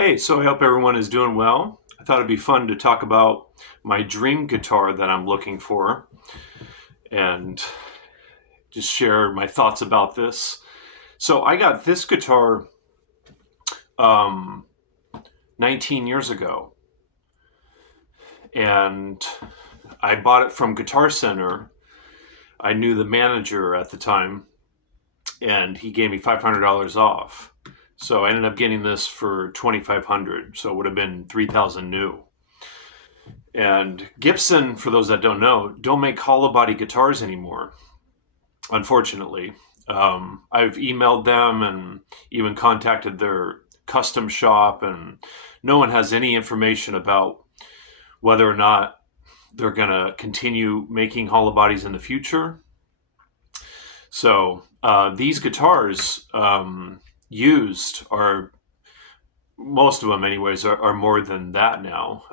Hey, so I hope everyone is doing well. I thought it'd be fun to talk about my dream guitar that I'm looking for and just share my thoughts about this. So I got this guitar um, 19 years ago, and I bought it from Guitar Center. I knew the manager at the time, and he gave me $500 off. So I ended up getting this for 2,500. So it would have been 3,000 new. And Gibson, for those that don't know, don't make hollow body guitars anymore, unfortunately. I've emailed them and even contacted their custom shop, and no one has any information about whether or not they're going to continue making hollow bodies in the future. So these guitars used are most of them anyways are more than that now.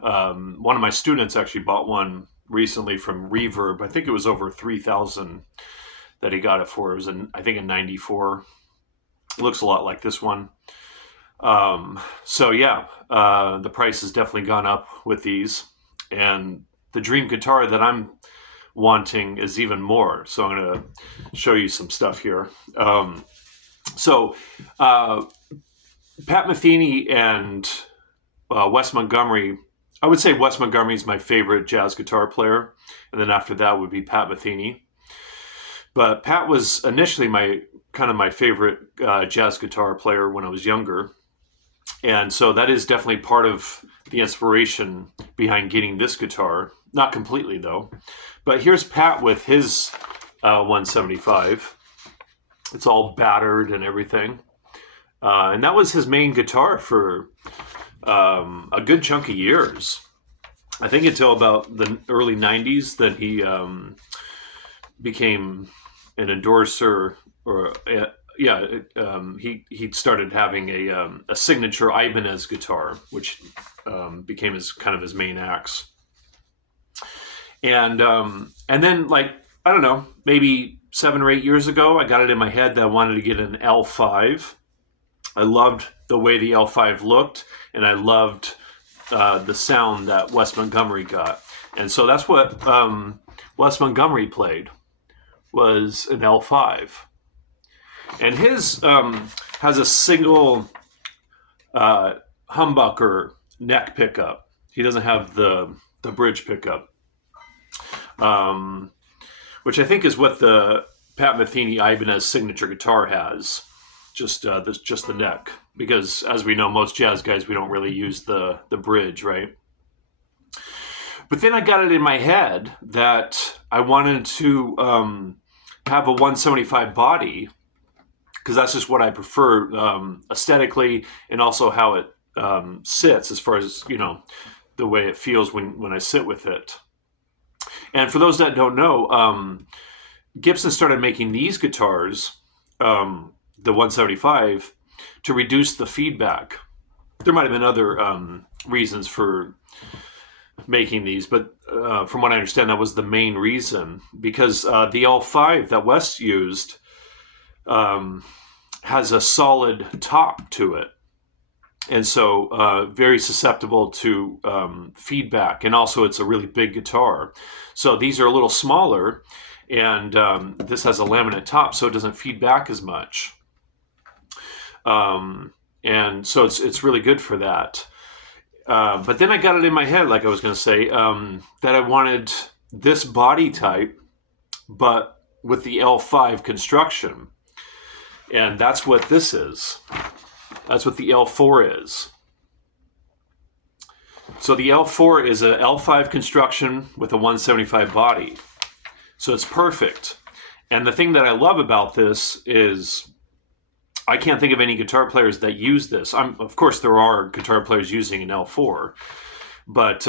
One of my students actually bought one recently from Reverb. I think it was over 3,000 that he got it for. It was I think a 94. It looks a lot like this one. So yeah, the price has definitely gone up with these, and the dream guitar that I'm wanting is even more. So I'm going to show you some stuff here. So Pat Metheny and Wes Montgomery. I would say Wes Montgomery is my favorite jazz guitar player, and then after that would be Pat Metheny. But Pat was initially my favorite jazz guitar player when I was younger, and so that is definitely part of the inspiration behind getting this guitar. Not completely though, but here's Pat with his 175. It's all battered and everything. And that was his main guitar for a good chunk of years. I think until about the early 90s that he became an endorser, or he started having a signature Ibanez guitar, which became his main axe. And then, like, I don't know, maybe 7 or 8 years ago, I got it in my head that I wanted to get an L5. I loved the way the L5 looked, and I loved the sound that Wes Montgomery got. And so that's what Wes Montgomery played, was an L5. And his has a single humbucker neck pickup. He doesn't have the bridge pickup, which I think is what the Pat Metheny Ibanez signature guitar has. Just the neck, because as we know, most jazz guys, we don't really use the bridge, right? But then I got it in my head that I wanted to have a 175 body, because that's just what I prefer aesthetically, and also how it sits, as far as, the way it feels when I sit with it. And for those that don't know, Gibson started making these guitars, the 175, to reduce the feedback. There might have been other reasons for making these, but from what I understand, that was the main reason, because the L5 that Wes used has a solid top to it, and so very susceptible to feedback, and also it's a really big guitar. So these are a little smaller, and this has a laminate top, so it doesn't feed back as much. And so it's really good for that. But then I got it in my head, like I was going to say, that I wanted this body type, but with the L5 construction. And that's what this is. That's what the L4 is. So the L4 is a L5 construction with a 175 body. So it's perfect. And the thing that I love about this is I can't think of any guitar players that use this. Of course, there are guitar players using an L4, but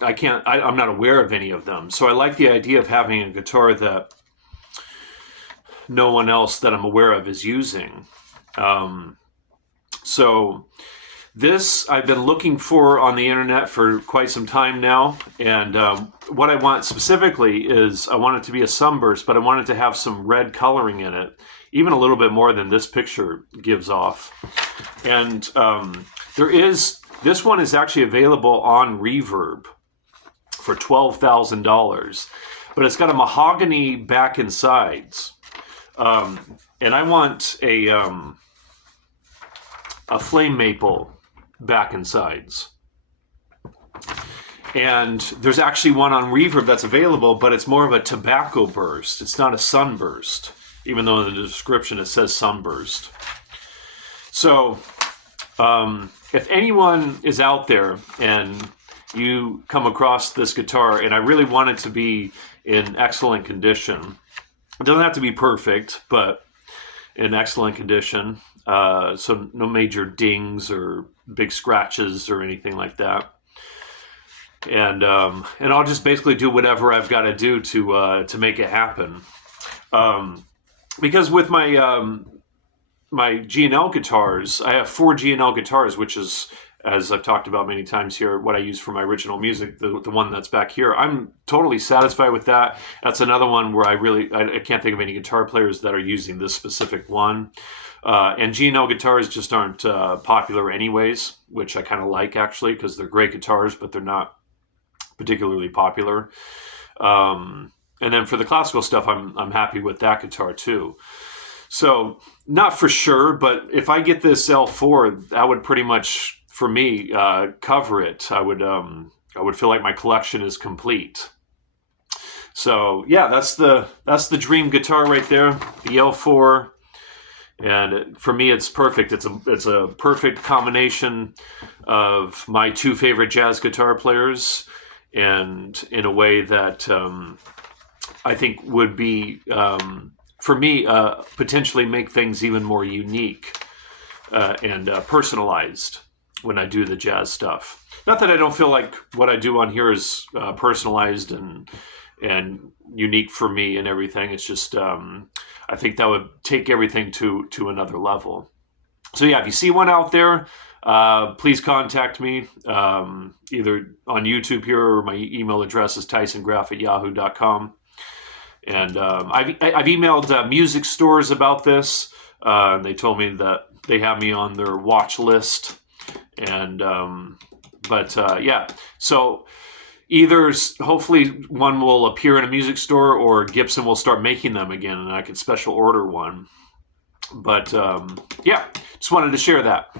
I can't. I'm not aware of any of them. So I like the idea of having a guitar that no one else that I'm aware of is using. So this I've been looking for on the internet for quite some time now, and what I want specifically is I want it to be a sunburst, but I want it to have some red coloring in it. even a little bit more than this picture gives off. And this one is actually available on Reverb for $12,000, but it's got a mahogany back and sides. And I want a flame maple back and sides. And there's actually one on Reverb that's available, but it's more of a tobacco burst. It's not a sunburst, even though in the description it says sunburst. So if anyone is out there and you come across this guitar, and I really want it to be in excellent condition, it doesn't have to be perfect, but in excellent condition, so no major dings or big scratches or anything like that. And I'll just basically do whatever I've got to do to make it happen. Because with my my G&L guitars, I have 4 G&L guitars, which is, as I've talked about many times here, what I use for my original music, the one that's back here. I'm totally satisfied with that. That's another one where I can't think of any guitar players that are using this specific one. And G&L guitars just aren't popular anyways, which I kind of like, actually, because they're great guitars, but they're not particularly popular. And then for the classical stuff, I'm happy with that guitar too. So not for sure, but if I get this L4, that would pretty much, for me, cover it. I would feel like my collection is complete. So yeah, that's the dream guitar right there, the L4. And for me, it's perfect. It's a perfect combination of my 2 favorite jazz guitar players, and in a way that I think would be, for me, potentially make things even more unique and personalized when I do the jazz stuff. Not that I don't feel like what I do on here is personalized and unique for me and everything. It's just I think that would take everything to another level. So yeah, if you see one out there, please contact me either on YouTube here, or my email address is tysongraff@yahoo.com. And I've emailed music stores about this. And they told me that they have me on their watch list. And yeah, so either hopefully one will appear in a music store, or Gibson will start making them again, and I could special order one. But yeah, just wanted to share that.